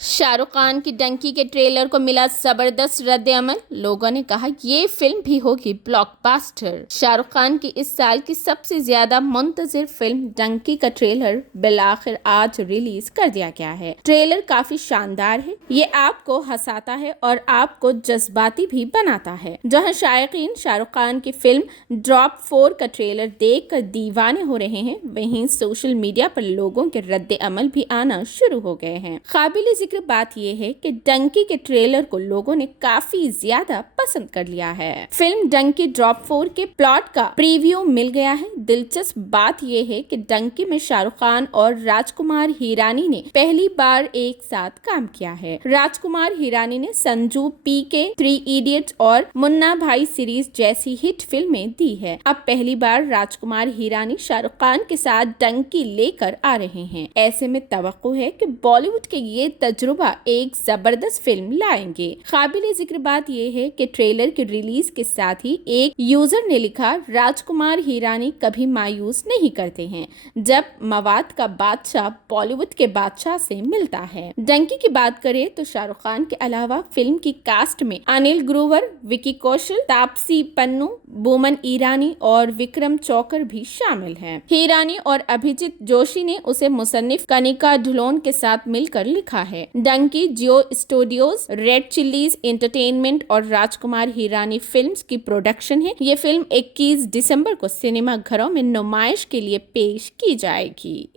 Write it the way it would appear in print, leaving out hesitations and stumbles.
शाहरुख खान की डंकी के ट्रेलर को मिला जबरदस्त रद्द-ए-अमल। लोगों ने कहा ये फिल्म भी होगी ब्लॉकबस्टर। शाहरुख खान की इस साल की सबसे ज्यादा मुंतजिर फिल्म डंकी का ट्रेलर बिलाखिर आज रिलीज कर दिया गया है। ट्रेलर काफी शानदार है। ये आपको हंसाता है और आपको जज्बाती भी बनाता है। जहां शायकीन शाहरुख खान की फिल्म ड्रॉप 4 का ट्रेलर देखकर दीवाने हो रहे हैं, वहीं सोशल मीडिया पर लोगों के रद्द-ए-अमल भी आना शुरू हो गए हैं। काबिल जिक्र बात यह है कि डंकी के ट्रेलर को लोगों ने काफी ज्यादा पसंद कर लिया है। फिल्म डंकी ड्रॉप 4 के प्लॉट का प्रीव्यू मिल गया है। दिलचस्प बात यह है कि डंकी में शाहरुख खान और राजकुमार हिरानी ने पहली बार एक साथ काम किया है। राजकुमार हिरानी ने संजू पीके, 3 इडियट्स और मुन्ना भाई सीरीज जैसी हिट फिल्में दी है। अब पहली बार राजकुमार हिरानी शाहरुख खान के साथ डंकी लेकर आ रहे हैं। ऐसे में तवक्को है कि बॉलीवुड के ये तजुर्बा एक जबरदस्त फिल्म लाएंगे। काबिल जिक्र बात यह है कि ट्रेलर के रिलीज के साथ ही एक यूजर ने लिखा, राजकुमार हिरानी कभी मायूस नहीं करते हैं जब मवाद का बादशाह बॉलीवुड के बादशाह से मिलता है। डंकी की बात करें तो शाहरुख खान के अलावा फिल्म की कास्ट में अनिल ग्रोवर, विकी कौशल, तापसी पन्नू, बोमन ईरानी और विक्रम चौकर भी शामिल हैं। हिरानी और अभिजीत जोशी ने उसे मुसन्निफ कनिका ढुलोन के साथ मिलकर लिखा है। डंकी जियो स्टूडियोज, रेड चिल्लीज एंटरटेनमेंट और राजकुमार हिरानी फिल्म्स की प्रोडक्शन है। ये फिल्म 21 दिसंबर को सिनेमा घरों में नुमाइश के लिए पेश की जाएगी।